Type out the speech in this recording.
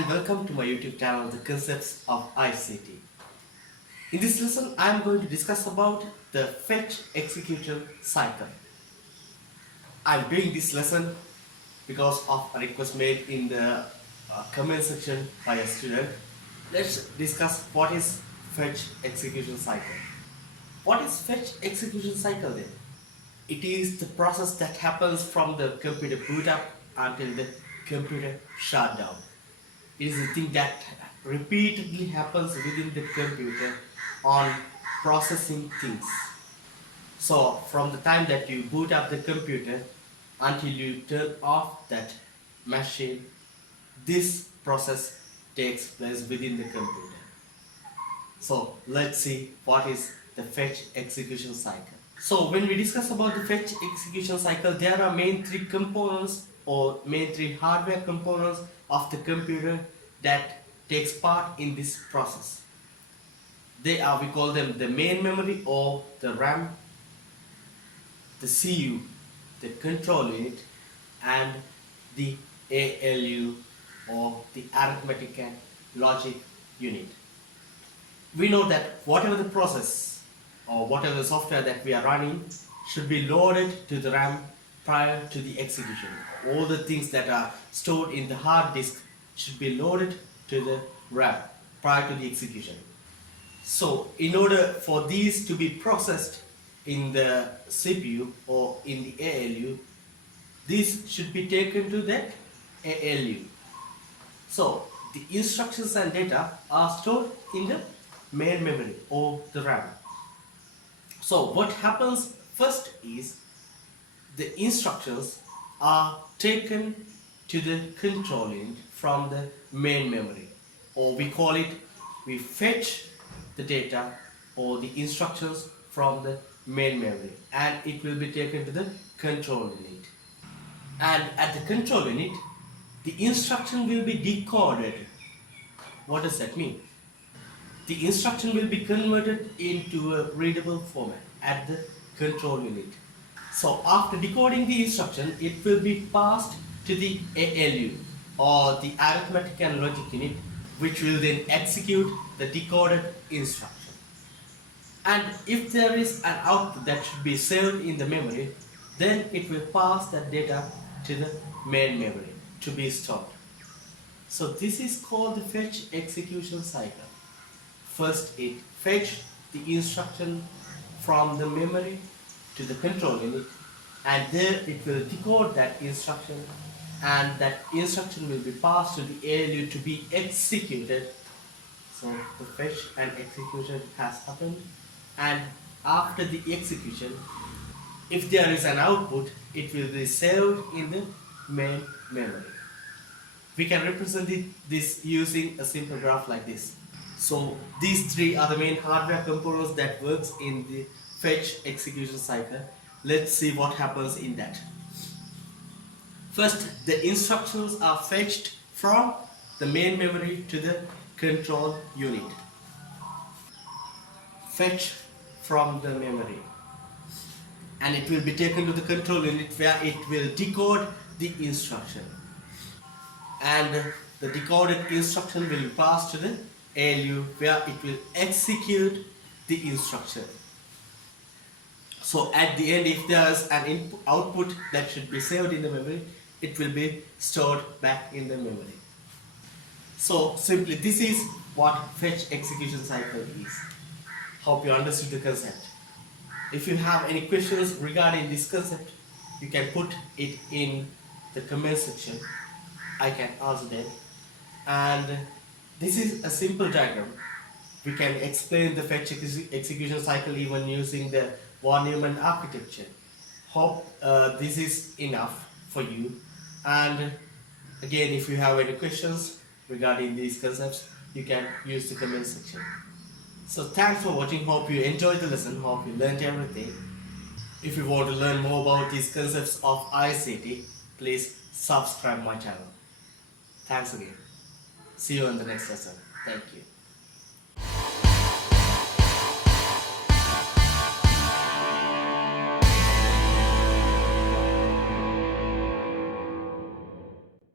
and welcome to my YouTube channel, The Concepts of ICT. In this lesson, I am going to discuss about the fetch execution cycle. I am doing this lesson because of a request made in the comment section by a student. Let's discuss what is fetch execution cycle. What is fetch execution cycle then? It is the process that happens from the computer boot up until the computer shut down. It is a thing that repeatedly happens within the computer on processing things. So from the time that you boot up the computer until you turn off that machine, this process takes place within the computer. So let's see what is the fetch execution cycle. So when we discuss about the fetch execution cycle, there are main three components or main three hardware components of the computer that takes part in this process. They are, we call them the main memory or the RAM, the CU, the control unit, and the ALU or the arithmetic and logic unit. We know that whatever the process or whatever software that we are running should be loaded to the RAM prior to the execution. All the things that are stored in the hard disk should be loaded to the RAM prior to the execution. So in order for these to be processed in the CPU or in the ALU, these should be taken to that ALU. So the instructions and data are stored in the main memory or the RAM. So what happens first is the instructions are taken to the control unit from the main memory, or we call it, we fetch the data or the instructions from the main memory and it will be taken to the control unit. And at the control unit, the instruction will be decoded. What does that mean? The instruction will be converted into a readable format at the control unit. So after decoding the instruction, it will be passed to the ALU or the arithmetic and logic unit, which will then execute the decoded instruction. And if there is an output that should be saved in the memory, then it will pass that data to the main memory to be stored. So this is called the fetch execution cycle. First it fetches the instruction from the memory to the control unit, and there it will decode that instruction, and that instruction will be passed to the ALU to be executed. So the fetch and execution has happened, and after the execution, if there is an output, it will be saved in the main memory. We can represent this using a simple graph like this. So these three are the main hardware components that works in the fetch execution cycle. Let's see what happens in that. First, the instructions are fetched from the main memory to the control unit. Fetch from the memory. And it will be taken to the control unit where it will decode the instruction. And the decoded instruction will be passed to the ALU where it will execute the instruction. So at the end, if there is an output that should be saved in the memory, it will be stored back in the memory. So simply, this is what fetch execution cycle is. Hope you understood the concept. If you have any questions regarding this concept, you can put it in the comment section. I can answer them. And this is a simple diagram. We can explain the fetch execution cycle even using the von Neumann architecture. Hope this is enough for you. And again, if you have any questions regarding these concepts, you can use the comment section. So thanks for watching. Hope you enjoyed the lesson. Hope you learned everything. If you want to learn more about these concepts of ICT, please subscribe my channel. Thanks again. See you in the next lesson. Thank you.